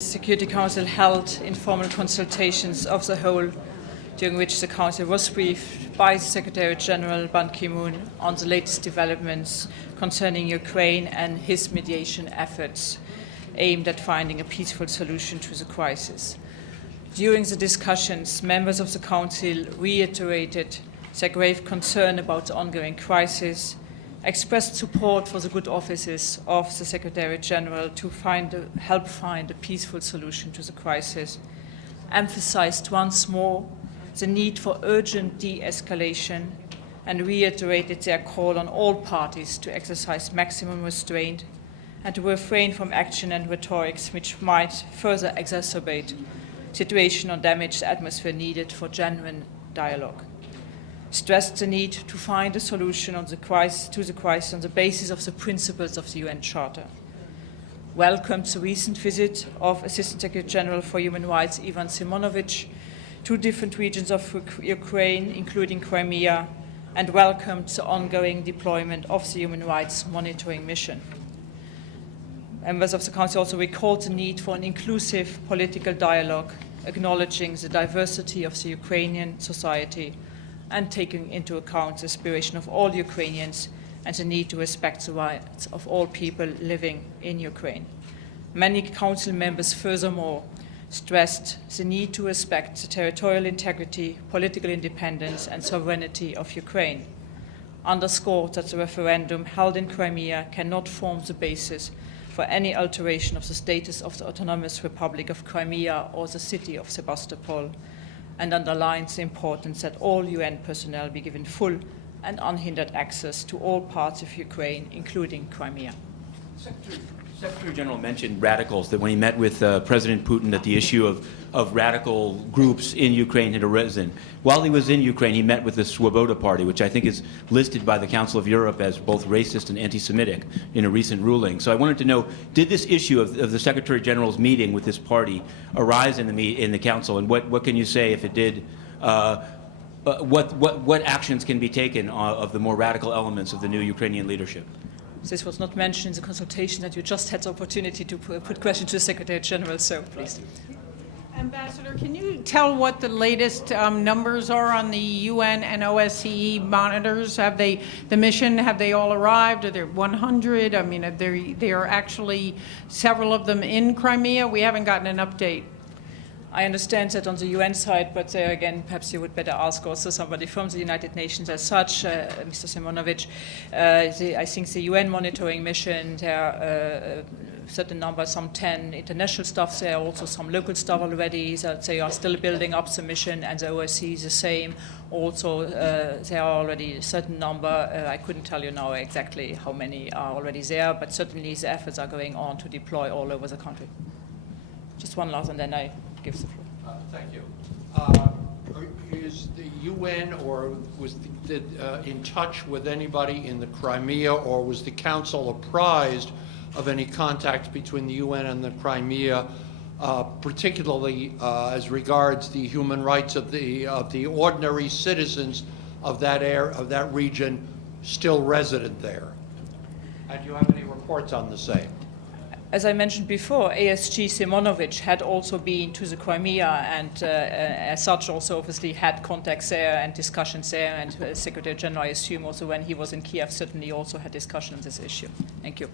The Security Council held informal consultations of the whole, during which the Council was briefed by the Secretary General Ban Ki-moon on the latest developments concerning Ukraine and his mediation efforts aimed at finding a peaceful solution to the crisis. During the discussions, members of the Council reiterated their grave concern about the ongoing crisis, expressed support for the good offices of the Secretary General to help find a peaceful solution to the crisis, emphasized once more the need for urgent de-escalation, and reiterated their call on all parties to exercise maximum restraint and to refrain from action and rhetorics which might further exacerbate the situation or damage the atmosphere needed for genuine dialogue. Stressed the need to find a solution to the crisis on the basis of the principles of the UN Charter. Welcomed the recent visit of Assistant Secretary General for Human Rights Ivan Simonovic to different regions of Ukraine, including Crimea, and welcomed the ongoing deployment of the Human Rights Monitoring Mission. Members of the Council also recalled the need for an inclusive political dialogue, acknowledging the diversity of the Ukrainian society and taking into account the aspiration of all Ukrainians and the need to respect the rights of all people living in Ukraine. Many Council members furthermore stressed the need to respect the territorial integrity, political independence and sovereignty of Ukraine, underscored that the referendum held in Crimea cannot form the basis for any alteration of the status of the Autonomous Republic of Crimea or the city of Sebastopol, and underlines the importance that all UN personnel be given full and unhindered access to all parts of Ukraine, including Crimea. Secretary General mentioned radicals, that when he met with President Putin, that the issue of radical groups in Ukraine had arisen. While he was in Ukraine, he met with the Swoboda Party, which I think is listed by the Council of Europe as both racist and anti-Semitic in a recent ruling. So I wanted to know, did this issue of the Secretary General's meeting with this party arise in the Council, and what can you say if it did? What actions can be taken of the more radical elements of the new Ukrainian leadership? This was not mentioned in the consultation, that you just had the opportunity to put questions to the Secretary General, so please. Ambassador, can you tell what the latest numbers are on the UN and OSCE monitors? Have they all arrived? Are there 100? I mean, there are actually several of them in Crimea. We haven't gotten an update. I understand that on the UN side, but there again, perhaps you would better ask also somebody from the United Nations as such, Mr. Simonovic. I think the UN monitoring mission, there are a certain number, some 10 international staff. There are also some local staff already. So they are still building up the mission, and the OSCE is the same. Also, there are already a certain number. I couldn't tell you now exactly how many are already there, but certainly the efforts are going on to deploy all over the country. Just one last, and then I give the floor. Thank you. Is the UN or was in touch with anybody in the Crimea, or was the Council apprised of any contact between the UN and the Crimea, particularly as regards the human rights of the ordinary citizens of that region still resident there? And do you have any reports on the same? As I mentioned before, ASG Simonovic had also been to the Crimea, and as such also obviously had contacts there and discussions there, and Secretary General, I assume also when he was in Kiev, certainly also had discussion on this issue. Thank you.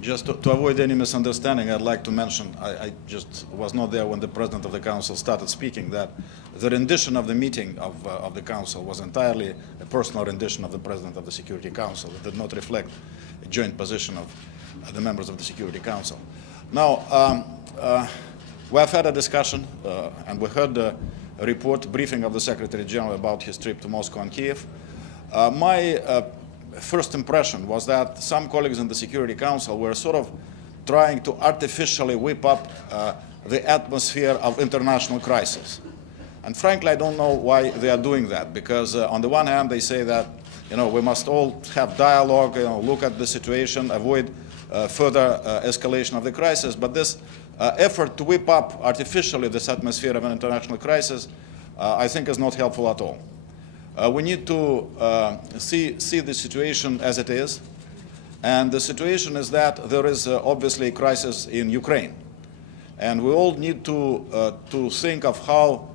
Just to avoid any misunderstanding, I'd like to mention, I just was not there when the President of the Council started speaking, that the rendition of the meeting of the Council was entirely a personal rendition of the President of the Security Council. It did not reflect a joint position of the members of the Security Council. Now, we have had a discussion, and we heard a briefing of the Secretary General about his trip to Moscow and Kiev. My first impression was that some colleagues in the Security Council were sort of trying to artificially whip up the atmosphere of international crisis. And frankly, I don't know why they are doing that, because on the one hand, they say that we must all have dialogue, look at the situation, avoid further escalation of the crisis. But this effort to whip up artificially this atmosphere of an international crisis, I think is not helpful at all. We need to see the situation as it is. And the situation is that there is obviously a crisis in Ukraine. And we all need to think of how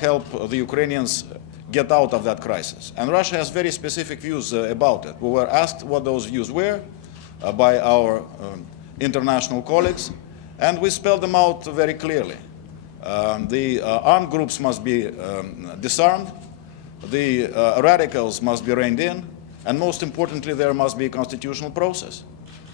help the Ukrainians get out of that crisis. And Russia has very specific views about it. We were asked what those views were by our international colleagues, and we spelled them out very clearly. The armed groups must be disarmed, the radicals must be reined in, and most importantly, there must be a constitutional process.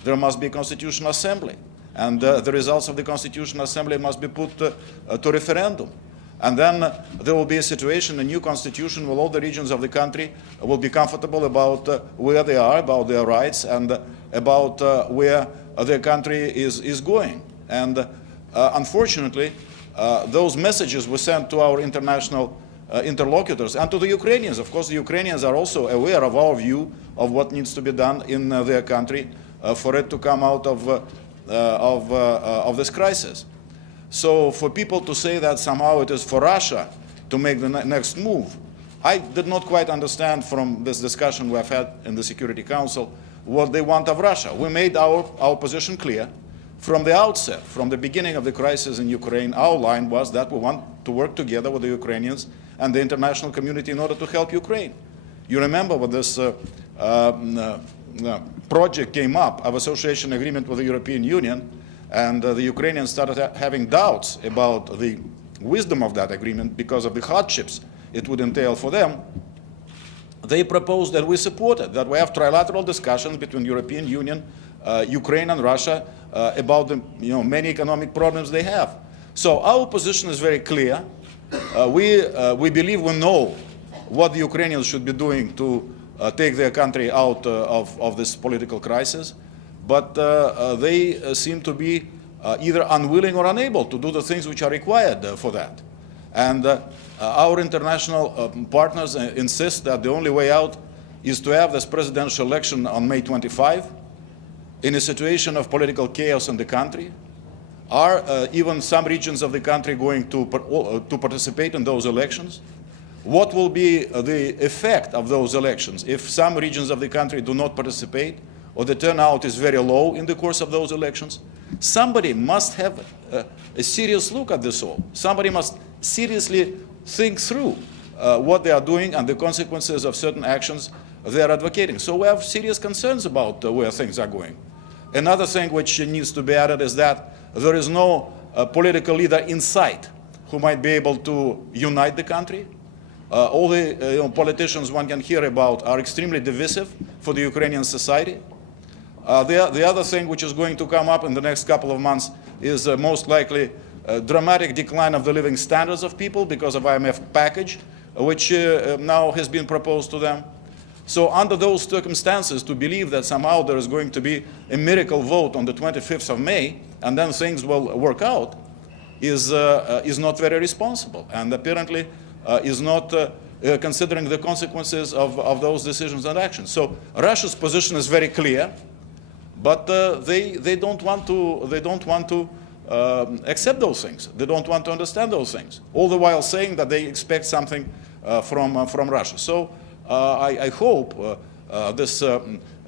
There must be a constitutional assembly, and the results of the constitutional assembly must be put to referendum. And then there will be a situation, a new constitution, where all the regions of the country will be comfortable about where they are, about their rights, and about where their country is going. And unfortunately, those messages were sent to our international interlocutors and to the Ukrainians. Of course, the Ukrainians are also aware of our view of what needs to be done in their country for it to come out of this crisis. So for people to say that somehow it is for Russia to make the next move, I did not quite understand from this discussion we have had in the Security Council what they want of Russia. We made our position clear from the outset, from the beginning of the crisis in Ukraine. Our line was that we want to work together with the Ukrainians and the international community in order to help Ukraine. You remember when this project came up of association agreement with the European Union, and the Ukrainians started having doubts about the wisdom of that agreement because of the hardships it would entail for them. They proposed that we support it, that we have trilateral discussions between European Union, Ukraine and Russia about the many economic problems they have. So our position is very clear. We believe we know what the Ukrainians should be doing to take their country out of this political crisis. But they seem to be either unwilling or unable to do the things which are required for that. And our international partners insist that the only way out is to have this presidential election on May 25 in a situation of political chaos in the country. Are even some regions of the country going to participate in those elections? What will be the effect of those elections if some regions of the country do not participate, or the turnout is very low in the course of those elections? Somebody must have a serious look at this all. Somebody must seriously think through what they are doing and the consequences of certain actions they are advocating. So we have serious concerns about where things are going. Another thing which needs to be added is that there is no political leader in sight who might be able to unite the country. All the politicians one can hear about are extremely divisive for the Ukrainian society. The other thing which is going to come up in the next couple of months is most likely a dramatic decline of the living standards of people because of IMF package, which now has been proposed to them. So under those circumstances, to believe that somehow there is going to be a miracle vote on the 25th of May and then things will work out is not very responsible, and apparently is not considering the consequences of those decisions and actions. So Russia's position is very clear, but they don't want to accept those things. They don't want to understand those things, all the while saying that they expect something from Russia. So I hope this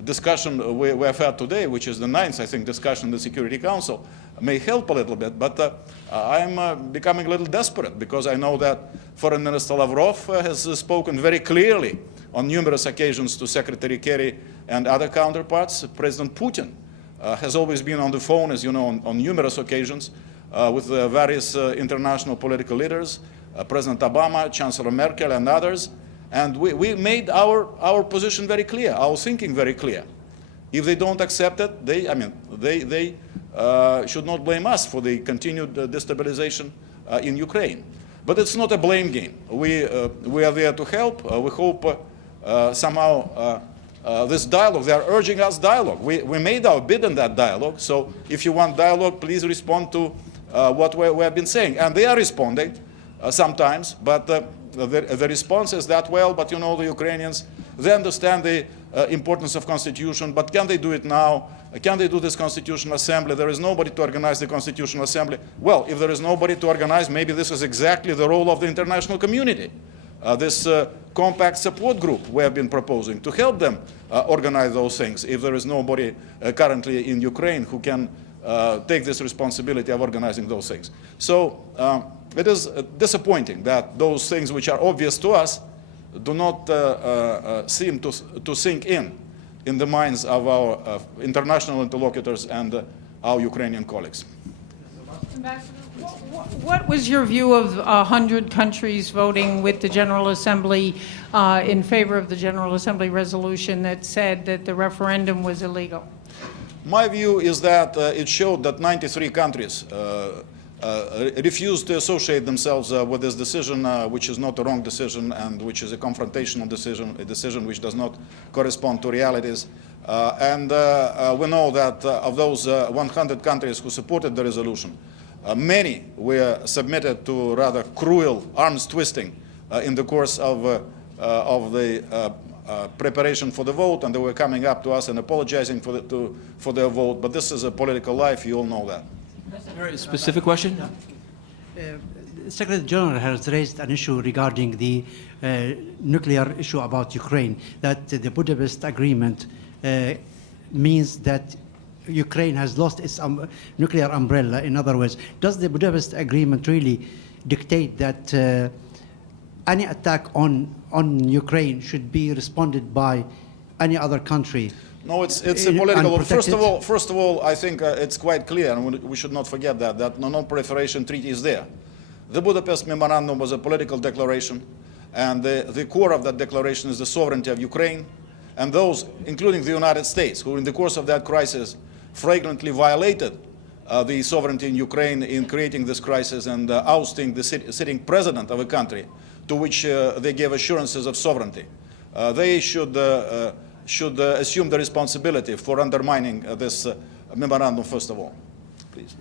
discussion we have had today, which is the 9th, I think, discussion in the Security Council, may help a little bit. But I'm becoming a little desperate because I know that Foreign Minister Lavrov has spoken very clearly on numerous occasions to Secretary Kerry and other counterparts. President Putin has always been on the phone, as you know, on numerous occasions with various international political leaders, President Obama, Chancellor Merkel, and others. And we made our position very clear, our thinking very clear. If they don't accept it, they should not blame us for the continued destabilization in Ukraine. But it's not a blame game. We are there to help. We hope somehow this dialogue, they are urging us dialogue. We made our bid in that dialogue. So if you want dialogue, please respond to what we have been saying. And they are responding sometimes, but the response is that, well, but you know, the Ukrainians, they understand the importance of constitution, but can they do it now? Can they do this constitutional assembly? There is nobody to organize the constitutional assembly. Well, if there is nobody to organize, maybe this is exactly the role of the international community, this compact support group we have been proposing to help them organize those things if there is nobody currently in Ukraine who can take this responsibility of organizing those things. So it is disappointing that those things which are obvious to us do not seem to sink in the minds of our international interlocutors and our Ukrainian colleagues. Ambassador, what was your view of 100 countries voting with the General Assembly in favor of the General Assembly resolution that said that the referendum was illegal? My view is that it showed that 93 countries refused to associate themselves with this decision, which is not a wrong decision and which is a confrontational decision, a decision which does not correspond to realities. And we know that of those 100 countries who supported the resolution, many were submitted to rather cruel arms twisting in the course of the preparation for the vote, and they were coming up to us and apologizing for their vote. But this is a political life, you all know that. A specific question? Secretary General has raised an issue regarding the nuclear issue about Ukraine, that the Budapest Agreement means that Ukraine has lost its nuclear umbrella. In other words, does the Budapest Agreement really dictate that any attack on Ukraine should be responded by any other country? No, it's a political. First of all, I think it's quite clear, and we should not forget that no non-proliferation treaty is there. The Budapest Memorandum was a political declaration, and the core of that declaration is the sovereignty of Ukraine, and those, including the United States, who in the course of that crisis flagrantly violated the sovereignty in Ukraine in creating this crisis and ousting the sitting president of a country to which they gave assurances of sovereignty. They should assume the responsibility for undermining this memorandum, first of all. Please.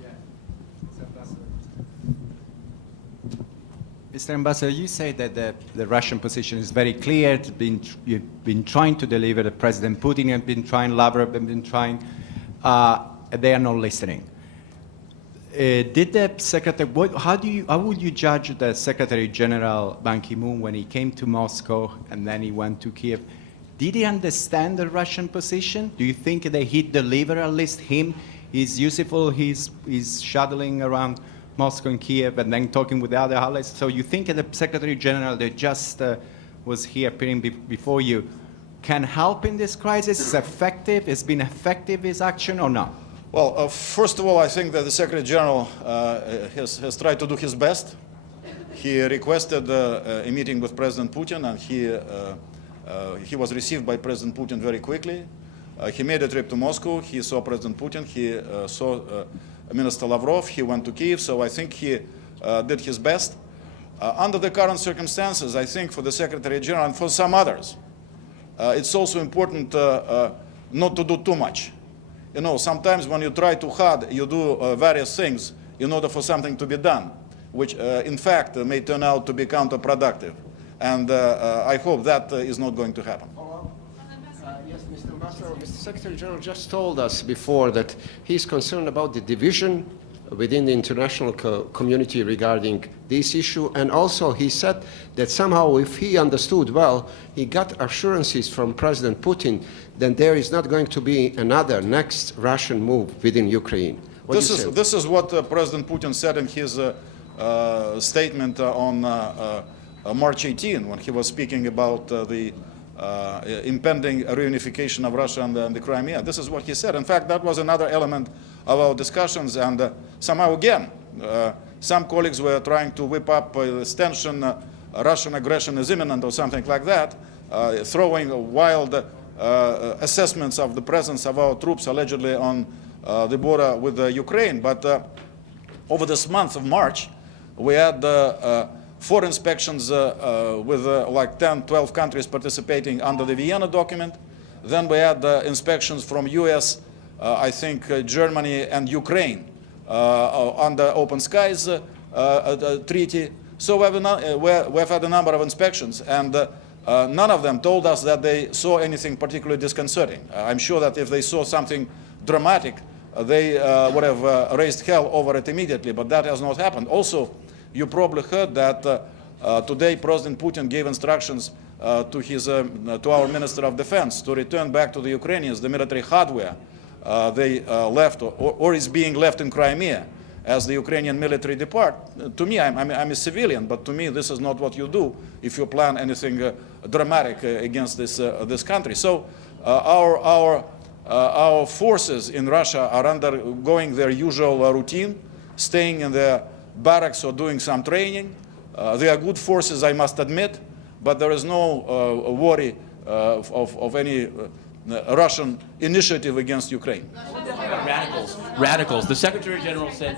Mr. Ambassador, you say that the Russian position is very clear. You've been trying to deliver. President Putin has been trying, Lavrov has been trying. They are not listening. Did the Secretary, how would you judge the Secretary General Ban Ki-moon when he came to Moscow and then he went to Kiev? Did he understand the Russian position? Do you think that he delivered at least him? He's useful, he's shuttling around Moscow and Kiev and then talking with the other allies. So you think the Secretary General that just was here appearing before you can help in this crisis? Is effective? Has been effective, his action, or not? Well, first of all, I think that the Secretary General has tried to do his best. He requested a meeting with President Putin, and he was received by President Putin very quickly. He made a trip to Moscow. He saw President Putin. He saw Minister Lavrov. He went to Kiev. So I think he did his best. Under the current circumstances, I think for the Secretary General and for some others, it's also important not to do too much. You know, sometimes when you try too hard, you do various things in order for something to be done, which in fact may turn out to be counterproductive. And I hope that is not going to happen. Yes, Mr. Ambassador, Mr. Secretary General just told us before that he's concerned about the division within the international community regarding this issue, and also he said that somehow, if he understood well, he got assurances from President Putin that there is not going to be another next Russian move within Ukraine. This is what President Putin said in his statement on March 18, when he was speaking about the impending reunification of Russia and the Crimea. This is what he said. In fact, that was another element of our discussions, and somehow again, some colleagues were trying to whip up this tension, Russian aggression is imminent or something like that, throwing wild assessments of the presence of our troops allegedly on the border with Ukraine. But over this month of March, we had 4 inspections with like 10, 12 countries participating under the Vienna document. Then we had inspections from US, I think Germany and Ukraine under Open Skies Treaty. So we've had a number of inspections, and none of them told us that they saw anything particularly disconcerting. I'm sure that if they saw something dramatic, they would have raised hell over it immediately, but that has not happened. Also, you probably heard that Today, President Putin gave instructions to our Minister of Defense to return back to the Ukrainians the military hardware they left or is being left in Crimea as the Ukrainian military depart. To me, I'm a civilian, but to me this is not what you do if you plan anything dramatic against this country. So our forces in Russia are undergoing their usual routine, staying in their barracks or doing some training. They are good forces, I must admit, but there is no worry of any Russian initiative against Ukraine. Radicals. The Secretary General said.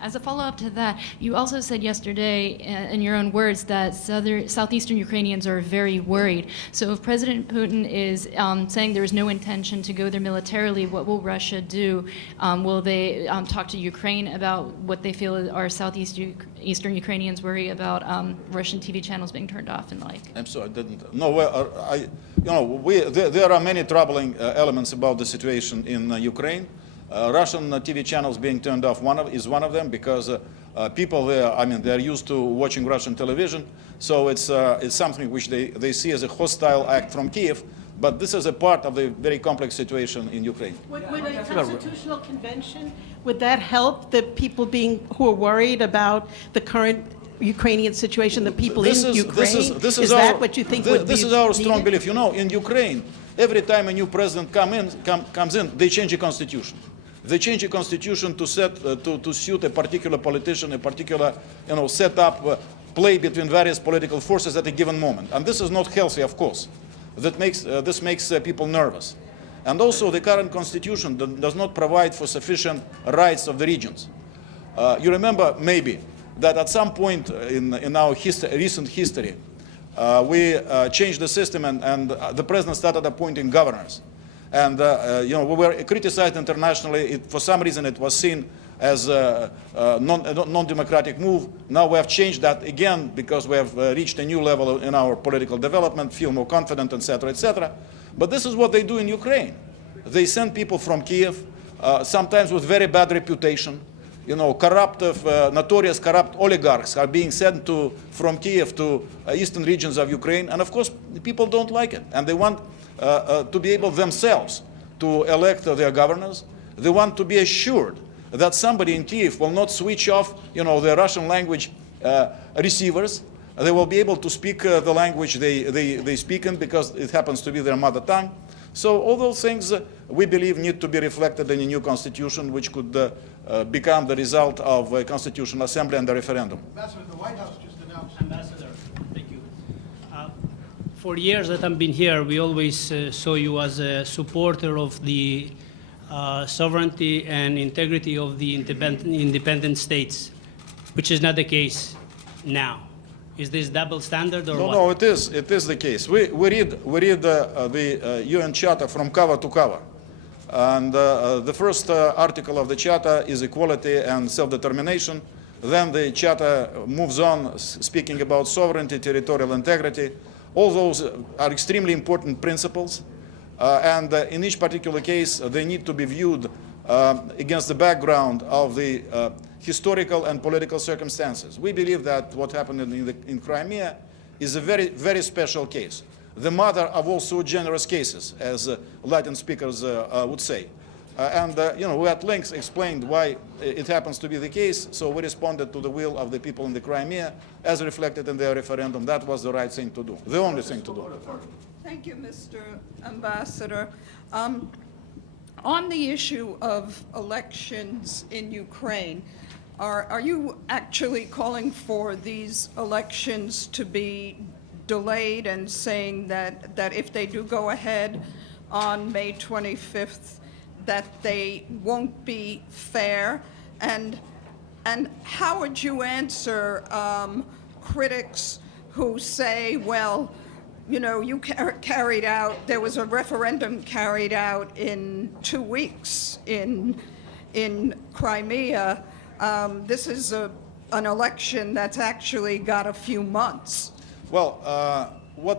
As a follow-up to that, you also said yesterday, in your own words, that southeastern Ukrainians are very worried. So if President Putin is saying there is no intention to go there militarily, what will Russia do? Will they talk to Ukraine about what they feel are southeastern Ukrainians worry about Russian TV channels being turned off and the like? I'm sorry, I didn't. No, well, there are many troubling elements about the situation in Ukraine. Russian TV channels being turned off is one of them, because people there, I mean, they're used to watching Russian television, so it's something which they see as a hostile act from Kiev. But this is a part of the very complex situation in Ukraine. Would a constitutional convention, would that help the people who are worried about the current Ukrainian situation, the people in Ukraine? Is that what you think would be This is our strong needed? belief. You know, in Ukraine, every time a new president comes in, they change the constitution. They change the constitution to suit a particular politician, a particular, set-up play between various political forces at a given moment. And this is not healthy, of course. This makes people nervous. And also, the current constitution does not provide for sufficient rights of the regions. You remember, maybe, that at some point in our recent history, we changed the system and the president started appointing governors. And we were criticized internationally. For some reason, it was seen as a non-democratic move. Now we have changed that again because we have reached a new level in our political development, feel more confident, etc., etc. But this is what they do in Ukraine. They send people from Kiev, sometimes with very bad reputation. Notorious corrupt oligarchs are being sent from Kiev to eastern regions of Ukraine, and of course, the people don't like it, and they want to be able themselves to elect their governors. They want to be assured that somebody in Kiev will not switch off, the Russian language receivers. They will be able to speak the language they speak in because it happens to be their mother tongue. So all those things, we believe, need to be reflected in a new constitution, which could become the result of a constitutional assembly and a referendum. Ambassador, the White House just announced. Ambassador, thank you. For years that I've been here, we always saw you as a supporter of the sovereignty and integrity of the independent states, which is not the case now. Is this double standard or what? No, it is the case. We read the UN Charter from cover to cover. And the first article of the Charter is equality and self-determination. Then the Charter moves on speaking about sovereignty, territorial integrity. All those are extremely important principles. And in each particular case, they need to be viewed against the background of the historical and political circumstances. We believe that what happened in Crimea is a very, very special case, the mother of all so generous cases, as Latin speakers would say. We at length explained why it happens to be the case, so we responded to the will of the people in the Crimea as reflected in their referendum. That was the right thing to do, the only thing to do. Thank you, Mr. Ambassador. On the issue of elections in Ukraine, are you actually calling for these elections to be delayed and saying that if they do go ahead on May 25th, that they won't be fair? And how would you answer critics who say, well, you carried out, there was a referendum carried out in 2 weeks in Crimea. This is an election that's actually got a few months. Well,